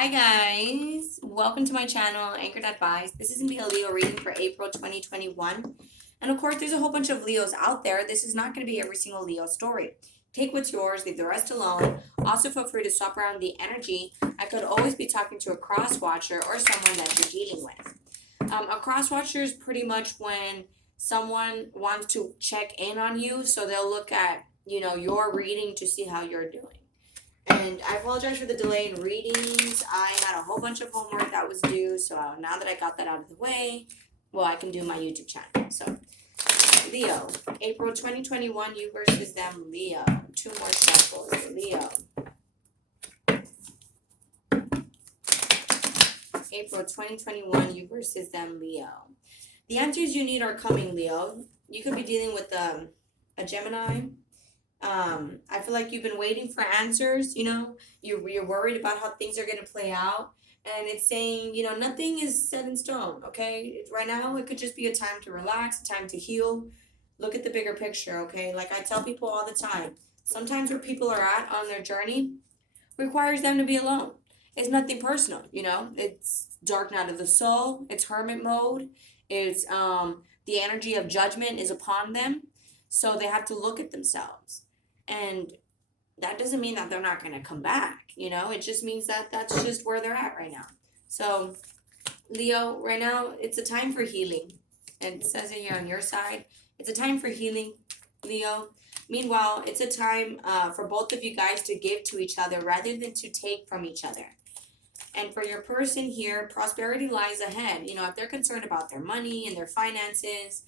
Hi guys, welcome to my channel, Anchored Advice. This is going to be a Leo reading for April 2021. And of course, there's a whole bunch of Leos out there. This is not going to be every single Leo story. Take what's yours, leave the rest alone. Also, feel free to swap around the energy. I could always be talking to a cross watcher or someone that you're dealing with. A cross watcher is pretty much when someone wants to check in on you, so they'll look at, your reading to see how you're doing. And I apologize for the delay in readings. I had a whole bunch of homework that was due, so now that I got that out of the way, well, I can do my YouTube channel. So, Leo, April 2021, you versus them, Leo. Two more shuffles, Leo. April 2021, you versus them, Leo. The answers you need are coming, Leo. You could be dealing with a Gemini. I feel like you've been waiting for answers. You're worried about how things are going to play out, and it's saying, nothing is set in stone. Okay, right now it could just be a time to relax, a time to heal. Look at the bigger picture. Okay, like I tell people all the time, sometimes where people are at on their journey requires them to be alone. It's nothing personal. It's dark night of the soul. It's hermit mode. It's the energy of judgment is upon them, so they have to look at themselves. And that doesn't mean that they're not going to come back. It just means that that's just where they're at right now. So, Leo, right now, it's a time for healing. And it says it here on your side. It's a time for healing, Leo. Meanwhile, it's a time for both of you guys to give to each other rather than to take from each other. And for your person here, prosperity lies ahead. If they're concerned about their money and their finances,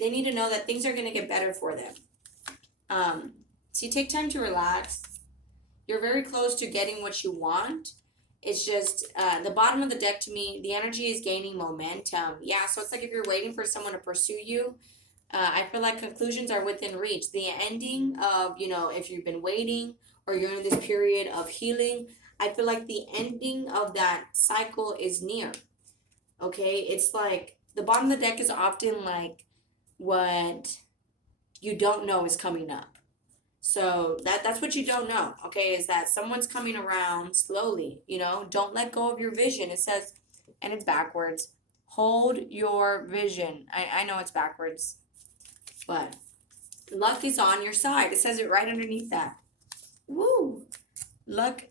they need to know that things are going to get better for them. So you take time to relax. You're very close to getting what you want. It's just the bottom of the deck to me, the energy is gaining momentum. Yeah, so it's like if you're waiting for someone to pursue you, I feel like conclusions are within reach. The ending of, if you've been waiting or you're in this period of healing, I feel like the ending of that cycle is near. Okay, it's like the bottom of the deck is often like what you don't know is coming up. So that's what you don't know, okay, is that someone's coming around slowly, Don't let go of your vision. It says, and it's backwards, hold your vision. I know it's backwards, but luck is on your side. It says it right underneath that. Woo! Luck,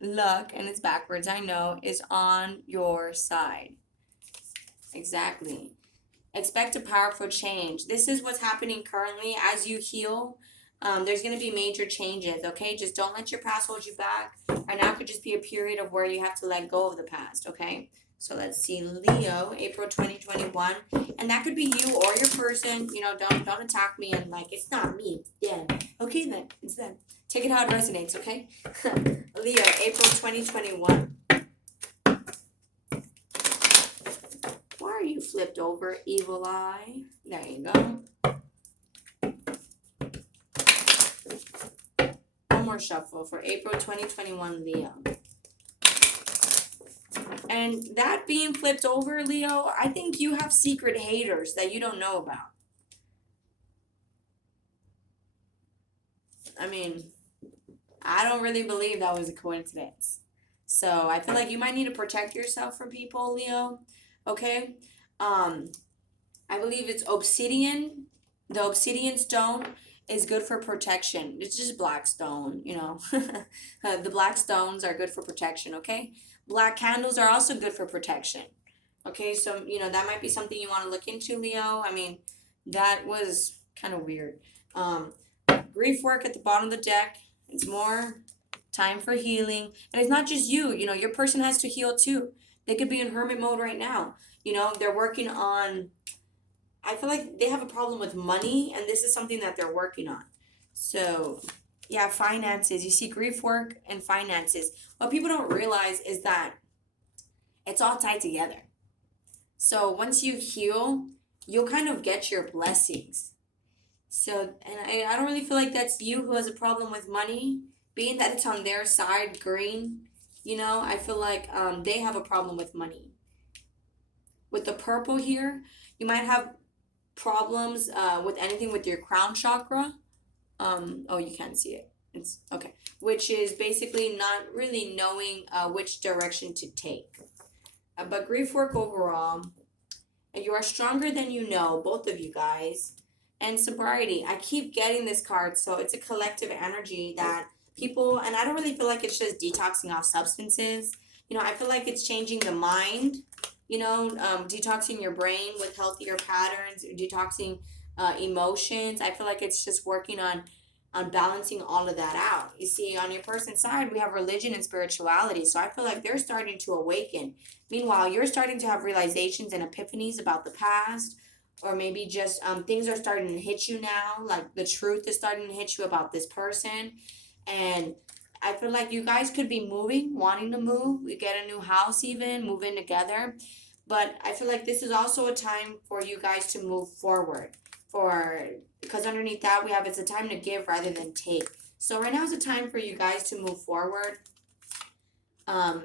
and it's backwards, I know, is on your side. Exactly. Expect a powerful change. This is what's happening currently as you heal. There's going to be major changes, okay? Just don't let your past hold you back. Right now could just be a period of where you have to let go of the past, okay? So let's see, Leo, April 2021. And that could be you or your person. Don't attack me and like, it's not me, it's them. Okay, then, it's them. Take it how it resonates, okay? Leo, April 2021. Why are you flipped over, evil eye? There you go. One more shuffle for April 2021, Leo. And that being flipped over, Leo, I think you have secret haters that you don't know about. I mean, I don't really believe that was a coincidence. So I feel like you might need to protect yourself from people, Leo. Okay? I believe it's obsidian. The obsidian stone is good for protection. It's just black stone, The black stones are good for protection, okay? Black candles are also good for protection. Okay, so that might be something you want to look into, Leo. I mean, that was kind of weird. Grief work at the bottom of the deck. It's more time for healing. And it's not just you, your person has to heal too. They could be in hermit mode right now. They're working on, I feel like they have a problem with money, and this is something that they're working on. So, yeah, finances. You see grief work and finances. What people don't realize is that it's all tied together. So once you heal, you'll kind of get your blessings. So, and I don't really feel like that's you who has a problem with money, being that it's on their side, green. I feel like they have a problem with money. With the purple here, you might have problems with anything with your crown chakra. Oh, you can't see it. It's okay, which is basically not really knowing which direction to take. But grief work overall, you are stronger than you know, both of you guys. And sobriety, I keep getting this card, so it's a collective energy that people, and I don't really feel like it's just detoxing off substances. I feel like it's changing the mind, detoxing your brain with healthier patterns, detoxing emotions. I feel like it's just working on balancing all of that out. You see, on your person's side, we have religion and spirituality. So I feel like they're starting to awaken. Meanwhile, you're starting to have realizations and epiphanies about the past, or maybe just things are starting to hit you now. Like the truth is starting to hit you about this person. And I feel like you guys could be moving, wanting to move. We get a new house, even move in together. But I feel like this is also a time for you guys to move forward. Because underneath that we have it's a time to give rather than take. So right now is a time for you guys to move forward.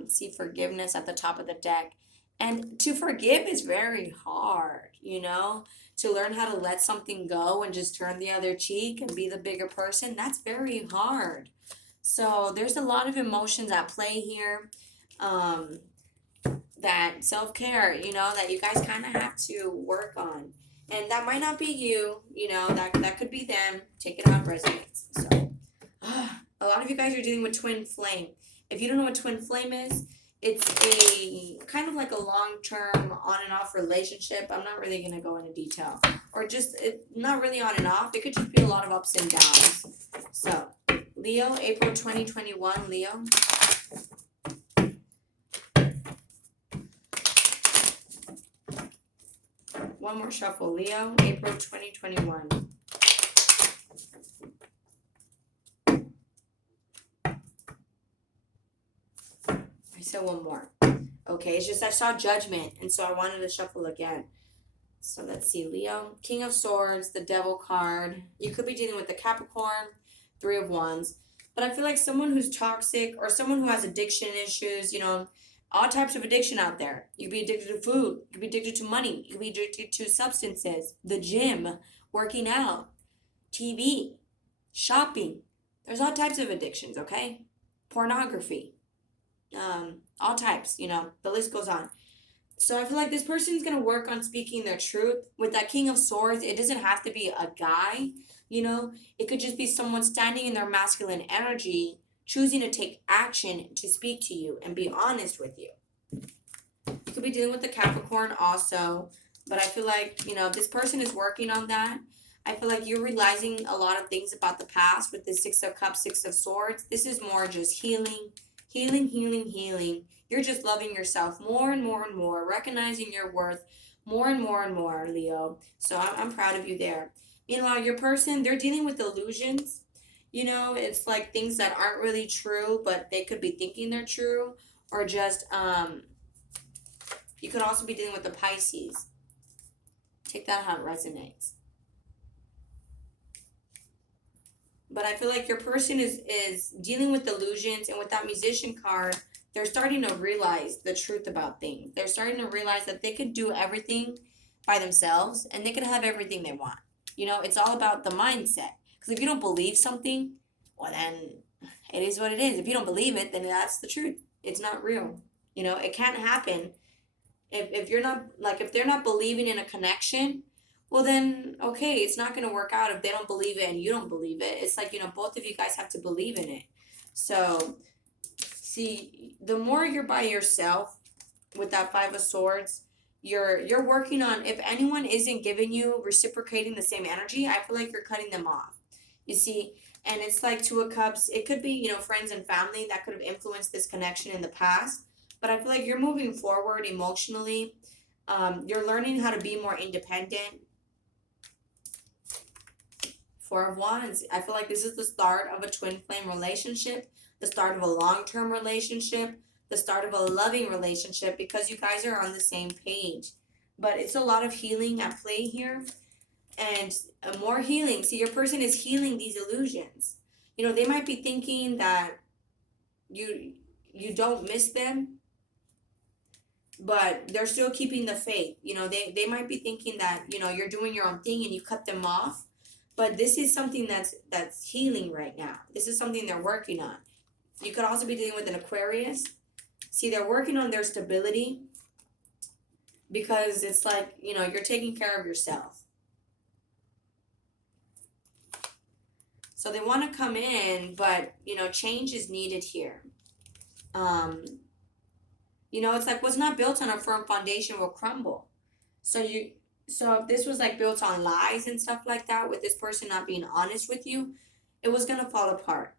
See forgiveness at the top of the deck. And to forgive is very hard, to learn how to let something go and just turn the other cheek and be the bigger person. That's very hard. So there's a lot of emotions at play here. That self-care, that you guys kind of have to work on. And that might not be you, that could be them. Take it how it resonates. So, a lot of you guys are dealing with twin flame. If you don't know what twin flame is, it's a kind of like a long-term on and off relationship. I'm not really going to go into detail. Or just, not really on and off. It could just be a lot of ups and downs. So, Leo, April 2021, Leo. One more shuffle, Leo, April 2021. I said one more. Okay, it's just I saw judgment, and so I wanted to shuffle again. So let's see, Leo, King of Swords, the Devil card. You could be dealing with the Capricorn, Three of Wands. But I feel like someone who's toxic or someone who has addiction issues, all types of addiction out there. You could be addicted to food. You could be addicted to money. You could be addicted to substances, the gym, working out, TV, shopping. There's all types of addictions, okay? Pornography, all types, the list goes on. So I feel like this person's going to work on speaking their truth. With that King of Swords, it doesn't have to be a guy, It could just be someone standing in their masculine energy, choosing to take action to speak to you and be honest with you. You could be dealing with the Capricorn also, but I feel like, this person is working on that. I feel like you're realizing a lot of things about the past with the Six of Cups, Six of Swords. This is more just healing. You're just loving yourself more and more and more, recognizing your worth more and more and more, Leo. So I'm proud of you there. Meanwhile, your person, they're dealing with illusions. It's like things that aren't really true, but they could be thinking they're true. Or just, you could also be dealing with the Pisces. Take that how it resonates. But I feel like your person is dealing with illusions, and with that Musician card, they're starting to realize the truth about things. They're starting to realize that they could do everything by themselves, and they could have everything they want. It's all about the mindset. Because if you don't believe something, well, then it is what it is. If you don't believe it, then that's the truth. It's not real. It can't happen. If you're not, like, if they're not believing in a connection, well, then, okay, it's not going to work out if they don't believe it and you don't believe it. It's like, both of you guys have to believe in it. So, see, the more you're by yourself with that Five of Swords, you're working on, if anyone isn't giving you, reciprocating the same energy, I feel like you're cutting them off. You see, and it's like Two of Cups. It could be, friends and family that could have influenced this connection in the past. But I feel like you're moving forward emotionally. You're learning how to be more independent. Four of Wands. I feel like this is the start of a twin flame relationship, the start of a long-term relationship, the start of a loving relationship, because you guys are on the same page. But it's a lot of healing at play here, and more healing. See, your person is healing these illusions. They might be thinking that you don't miss them, but they're still keeping the faith. They might be thinking that, you're doing your own thing and you cut them off. But this is something that's healing right now. This is something they're working on. You could also be dealing with an Aquarius. See, they're working on their stability because it's like, you're taking care of yourself. So they want to come in, but, change is needed here. It's like what's not built on a firm foundation will crumble. So if this was like built on lies and stuff like that, with this person not being honest with you, it was gonna fall apart.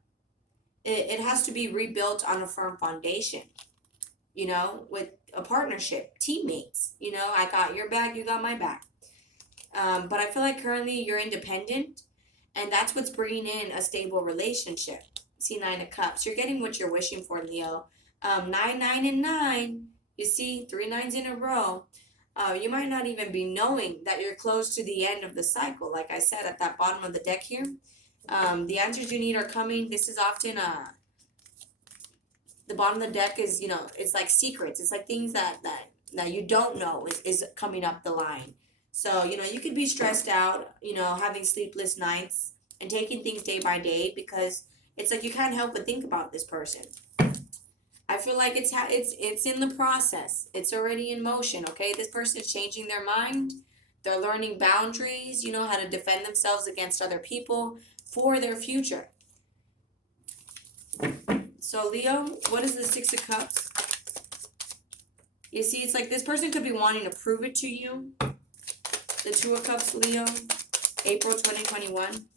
It has to be rebuilt on a firm foundation, with a partnership, teammates. I got your back, you got my back. But I feel like currently you're independent, and that's what's bringing in a stable relationship. See, 9 of Cups. You're getting what you're wishing for, Leo. 9, 9, and 9. You see, 3 9s in a row. You might not even be knowing that you're close to the end of the cycle. Like I said, at that bottom of the deck here, the answers you need are coming. This is often the bottom of the deck is, it's like secrets. It's like things that you don't know is coming up the line. So, you could be stressed out, having sleepless nights and taking things day by day, because it's like you can't help but think about this person. I feel like it's in the process. It's already in motion, okay? This person is changing their mind. They're learning boundaries, how to defend themselves against other people for their future. So, Leo, what is the 6 of Cups? You see, it's like this person could be wanting to prove it to you. The 2 of Cups, Leo, April 2021.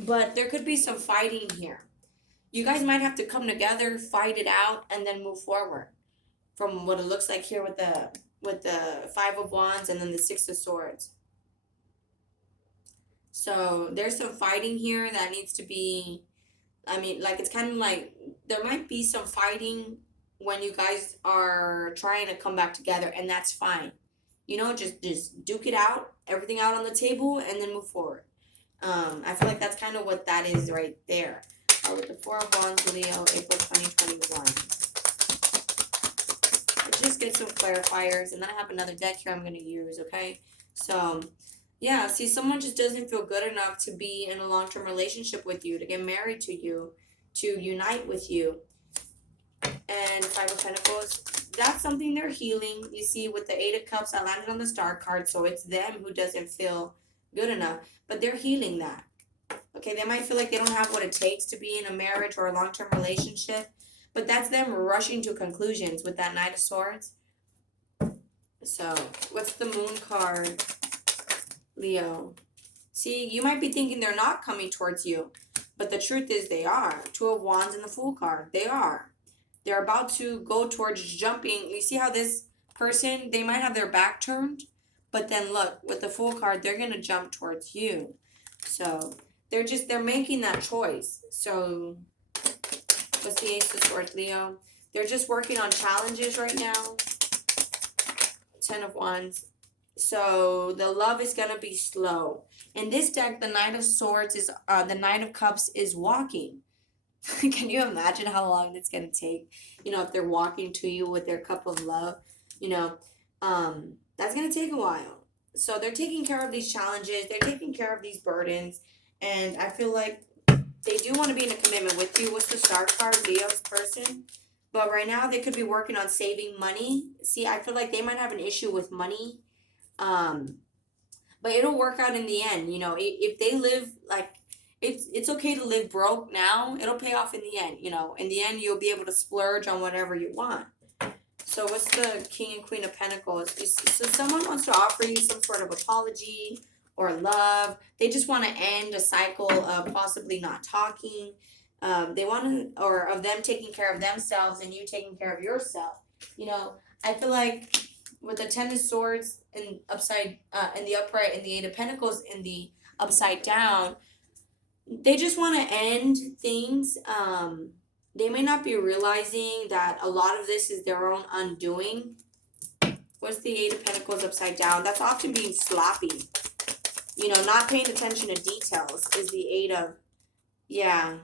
But there could be some fighting here. You guys might have to come together, fight it out, and then move forward. From what it looks like here with the 5 of Wands and then the 6 of Swords. So there's some fighting here that needs to be, it's kind of like there might be some fighting when you guys are trying to come back together, and that's fine. Just duke it out, everything out on the table, and then move forward. I feel like that's kind of what that is right there. With the 4 of Wands, Leo, April 2021. Let's just get some clarifiers, and then I have another deck here I'm going to use, okay? So, yeah, see, someone just doesn't feel good enough to be in a long-term relationship with you, to get married to you, to unite with you. And 5 of Pentacles, that's something they're healing. You see, with the 8 of Cups, I landed on the Star card, so it's them who doesn't feel good enough, but they're healing that. Okay, they might feel like they don't have what it takes to be in a marriage or a long-term relationship, but that's them rushing to conclusions with that Knight of Swords. So, what's the Moon card, Leo? See, you might be thinking they're not coming towards you, but the truth is they are. 2 of Wands and the Fool card, they are. They're about to go towards jumping. You see how this person, they might have their back turned, but then look, with the Fool card, they're going to jump towards you. So, they're making that choice. So, what's the Ace of Swords, Leo? They're just working on challenges right now. 10 of Wands. So, the love is going to be slow. In this deck, the Knight of Swords is, the Knight of Cups is walking. Can you imagine how long it's going to take? If they're walking to you with their cup of love, that's going to take a while. So, they're taking care of these challenges. They're taking care of these burdens. And I feel like they do want to be in a commitment with you. What's the Star card? Leo's person. But right now, they could be working on saving money. See, I feel like they might have an issue with money. But it'll work out in the end. If they live, like, it's okay to live broke now. It'll pay off in the end. In the end, you'll be able to splurge on whatever you want. So what's the King and Queen of Pentacles? So someone wants to offer you some sort of apology or love. They just want to end a cycle of possibly not talking. They want to, or of them taking care of themselves and you taking care of yourself. I feel like with the 10 of Swords in upside, in the upright, and the 8 of Pentacles in the upside down, they just want to end things. They may not be realizing that a lot of this is their own undoing. What's the 8 of Pentacles upside down? That's often being sloppy. Not paying attention to details is the 8 of, yeah.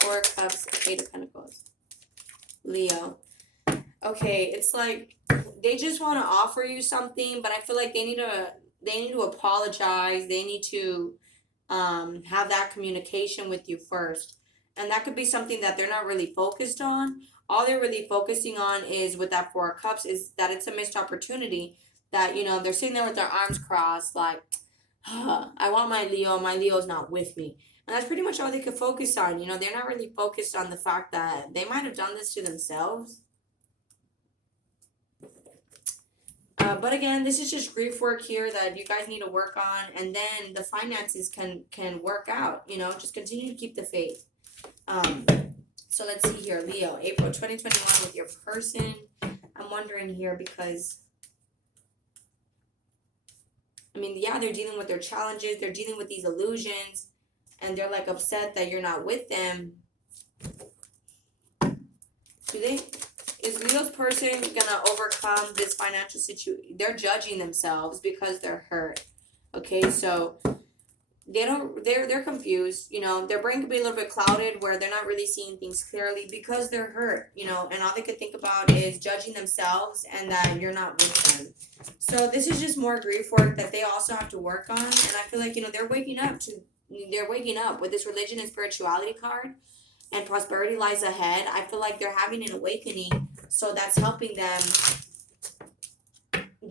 4 Cups, 8 of Pentacles. Leo. Okay, it's like they just want to offer you something, but I feel like they need to apologize. They need to have that communication with you first. And that could be something that they're not really focused on. All they're really focusing on is with that Four of Cups is that it's a missed opportunity. That, they're sitting there with their arms crossed, like, I want my Leo. My Leo's not with me. And that's pretty much all they could focus on. They're not really focused on the fact that they might have done this to themselves. But again, this is just grief work here that you guys need to work on, and then the finances can work out. Just continue to keep the faith. So let's see here, Leo, April 2021 with your person. I'm wondering here because, yeah, they're dealing with their challenges. They're dealing with these illusions, and they're like upset that you're not with them. Is Leo's person gonna overcome this financial situation? They're judging themselves because they're hurt. Okay, so they're confused. Their brain could be a little bit clouded where they're not really seeing things clearly because they're hurt. And all they could think about is judging themselves and that you're not with them. So this is just more grief work that they also have to work on. And I feel like they're waking up with this religion and spirituality card. And prosperity lies ahead. I feel like they're having an awakening, so that's helping them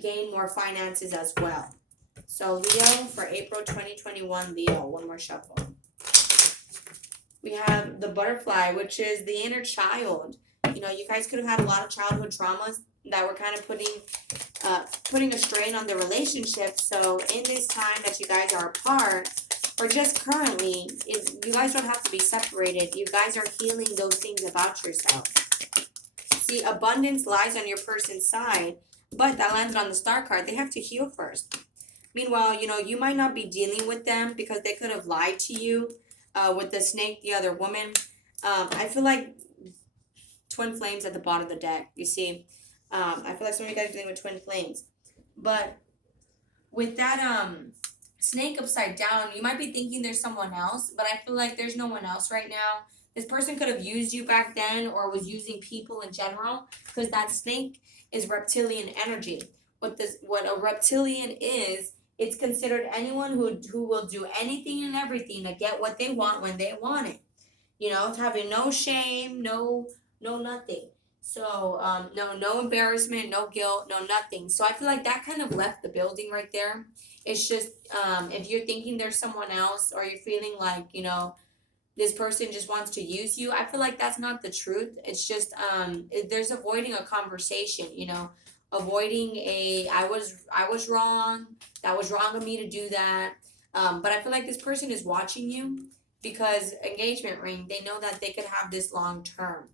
gain more finances as well. So Leo for April 2021, Leo, one more shuffle. We have the butterfly, which is the inner child. You guys could have had a lot of childhood traumas that were kind of putting a strain on the relationship. So in this time that you guys are apart, or just currently, you guys don't have to be separated. You guys are healing those things about yourself. See, abundance lies on your person's side, but that landed on the star card. They have to heal first. Meanwhile, you might not be dealing with them because they could have lied to you with the snake, the other woman. I feel like twin flames at the bottom of the deck, you see. I feel like some of you guys are dealing with twin flames. But with that snake upside down, you might be thinking there's someone else, but I feel like there's no one else right now. This person could have used you back then or was using people in general, because that snake is reptilian energy. What a reptilian is, it's considered anyone who will do anything and everything to get what they want when they want it. Having no shame, no nothing. So no embarrassment, no guilt, no nothing. So I feel like that kind of left the building right there. It's just if you're thinking there's someone else, or you're feeling like this person just wants to use you, I feel like that's not the truth. It's just there's avoiding a conversation. Avoiding I was wrong. That was wrong of me to do that. But I feel like this person is watching you because engagement ring. They know that they could have this long term.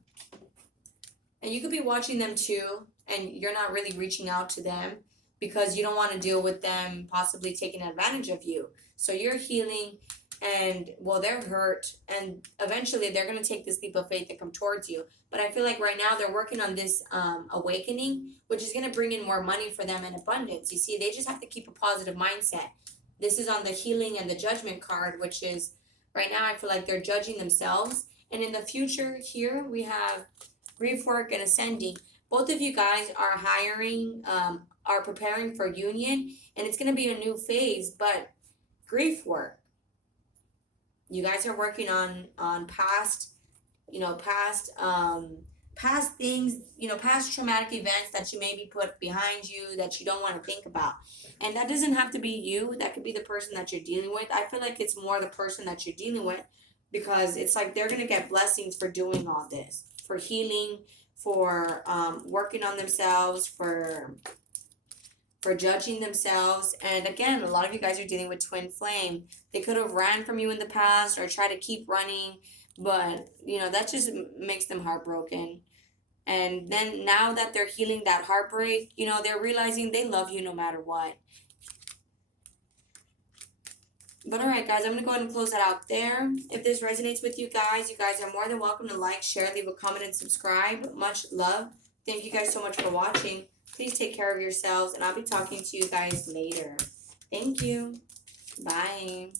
And you could be watching them too, and you're not really reaching out to them because you don't want to deal with them possibly taking advantage of you. So you're healing, and they're hurt, and eventually they're going to take this leap of faith and come towards you. But I feel like right now they're working on this awakening, which is going to bring in more money for them and abundance. You see, they just have to keep a positive mindset. This is on the healing and the judgment card, which is right now I feel like they're judging themselves. And in the future here, we have grief work and ascending. Both of you guys are are preparing for union, and it's going to be a new phase. But grief work, you guys are working on past things, past traumatic events that you maybe put behind you that you don't want to think about. And that doesn't have to be you. That could be the person that you're dealing with. I feel like it's more the person that you're dealing with, because it's like they're going to get blessings for doing all this, for healing, for working on themselves, for judging themselves. And again, a lot of you guys are dealing with twin flame. They could have ran from you in the past or tried to keep running, but that just makes them heartbroken. And then now that they're healing that heartbreak, they're realizing they love you no matter what. But all right, guys, I'm going to go ahead and close that out there. If this resonates with you guys are more than welcome to like, share, leave a comment, and subscribe. Much love. Thank you guys so much for watching. Please take care of yourselves, and I'll be talking to you guys later. Thank you. Bye.